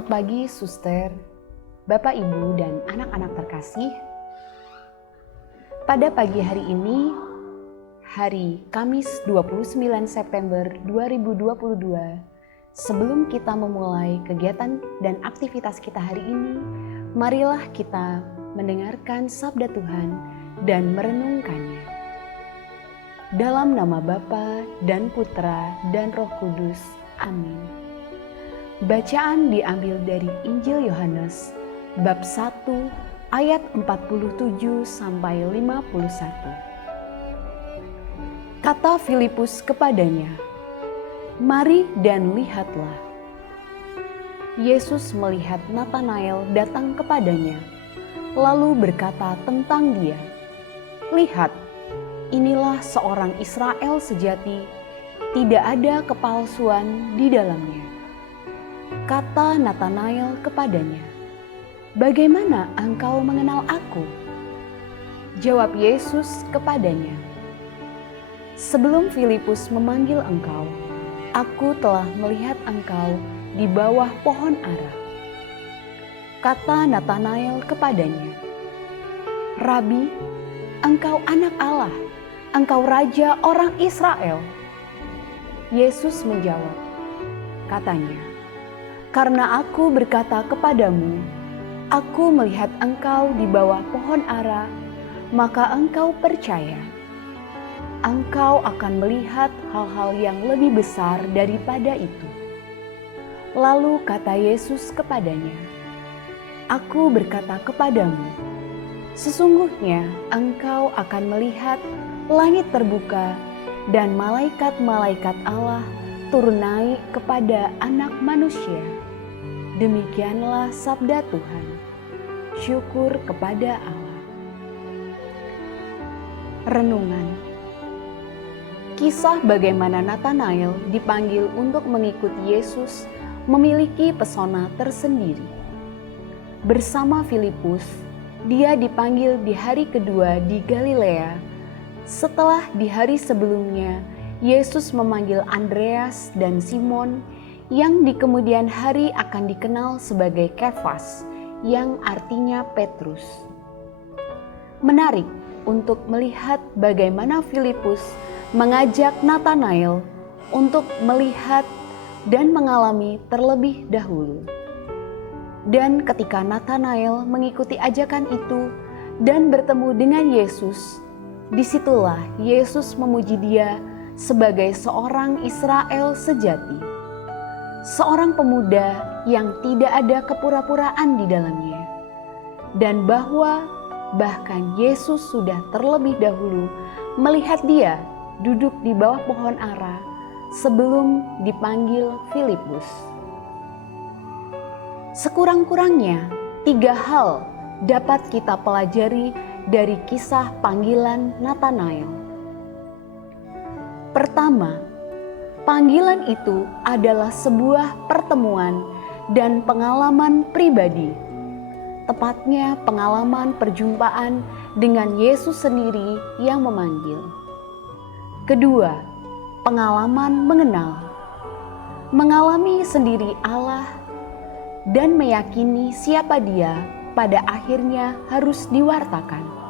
Selamat pagi, Suster, Bapak, Ibu, dan anak-anak terkasih. Pada pagi hari ini, hari Kamis 29 September 2022, sebelum kita memulai kegiatan dan aktivitas kita hari ini, marilah kita mendengarkan sabda Tuhan dan merenungkannya. Dalam nama Bapa dan Putra dan Roh Kudus. Amin. Bacaan diambil dari Injil Yohanes bab 1 ayat 47 sampai 51. Kata Filipus kepadanya, "Mari dan lihatlah." Yesus melihat Natanael datang kepadanya, lalu berkata tentang dia, "Lihat, inilah seorang Israel sejati, tidak ada kepalsuan di dalamnya." Kata Natanael kepadanya, "Bagaimana engkau mengenal aku?" Jawab Yesus kepadanya, "Sebelum Filipus memanggil engkau, aku telah melihat engkau di bawah pohon ara." Kata Natanael kepadanya, "Rabi, engkau anak Allah, engkau raja orang Israel." Yesus menjawab, katanya, "Karena aku berkata kepadamu, aku melihat engkau di bawah pohon ara, maka engkau percaya. Engkau akan melihat hal-hal yang lebih besar daripada itu." Lalu kata Yesus kepadanya, "Aku berkata kepadamu, sesungguhnya engkau akan melihat langit terbuka dan malaikat-malaikat Allah turun naik kepada Anak Manusia." Demikianlah sabda Tuhan. Syukur kepada Allah. Renungan. Kisah bagaimana Natanael dipanggil untuk mengikuti Yesus memiliki pesona tersendiri. Bersama Filipus, dia dipanggil di hari kedua di Galilea, setelah di hari sebelumnya Yesus memanggil Andreas dan Simon yang di kemudian hari akan dikenal sebagai Kefas, yang artinya Petrus. Menarik untuk melihat bagaimana Filipus mengajak Natanael untuk melihat dan mengalami terlebih dahulu. Dan ketika Natanael mengikuti ajakan itu dan bertemu dengan Yesus, disitulah Yesus memuji dia sebagai seorang Israel sejati. Seorang pemuda yang tidak ada kepura-puraan di dalamnya. Dan bahwa bahkan Yesus sudah terlebih dahulu melihat dia duduk di bawah pohon ara sebelum dipanggil Filipus. Sekurang-kurangnya 3 hal dapat kita pelajari dari kisah panggilan Natanael. Pertama, panggilan itu adalah sebuah pertemuan dan pengalaman pribadi. Tepatnya pengalaman perjumpaan dengan Yesus sendiri yang memanggil. Kedua, pengalaman mengenal. Mengalami sendiri Allah dan meyakini siapa Dia pada akhirnya harus diwartakan.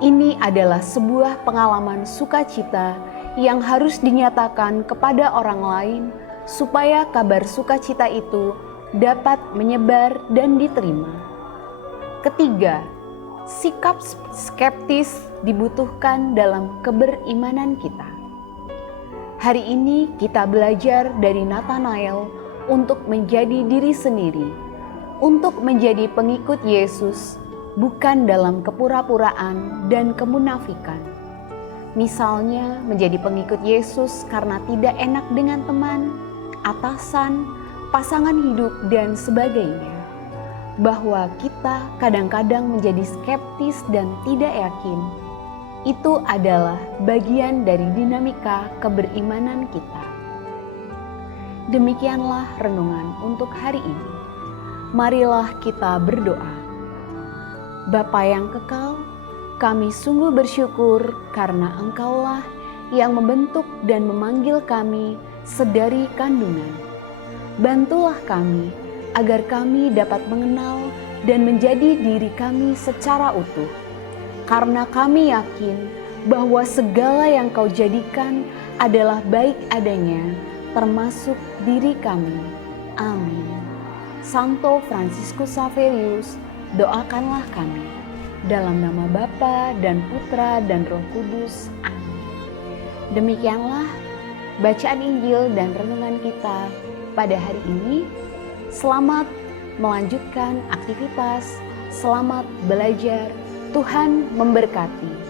Ini adalah sebuah pengalaman sukacita yang harus dinyatakan kepada orang lain supaya kabar sukacita itu dapat menyebar dan diterima. Ketiga, sikap skeptis dibutuhkan dalam keberimanan kita. Hari ini kita belajar dari Natanael untuk menjadi diri sendiri, untuk menjadi pengikut Yesus, bukan dalam kepura-puraan dan kemunafikan. Misalnya menjadi pengikut Yesus karena tidak enak dengan teman, atasan, pasangan hidup, dan sebagainya. Bahwa kita kadang-kadang menjadi skeptis dan tidak yakin, itu adalah bagian dari dinamika keberimanan kita. Demikianlah renungan untuk hari ini. Marilah kita berdoa. Bapa yang kekal, kami sungguh bersyukur karena Engkaulah yang membentuk dan memanggil kami sedari kandungan. Bantulah kami agar kami dapat mengenal dan menjadi diri kami secara utuh. Karena kami yakin bahwa segala yang Kau jadikan adalah baik adanya, termasuk diri kami. Amin. Santo Fransiskus Saverius, doakanlah kami. Dalam nama Bapa dan Putra dan Roh Kudus. Amin. Demikianlah bacaan Injil dan renungan kita pada hari ini. Selamat melanjutkan aktivitas, selamat belajar. Tuhan memberkati.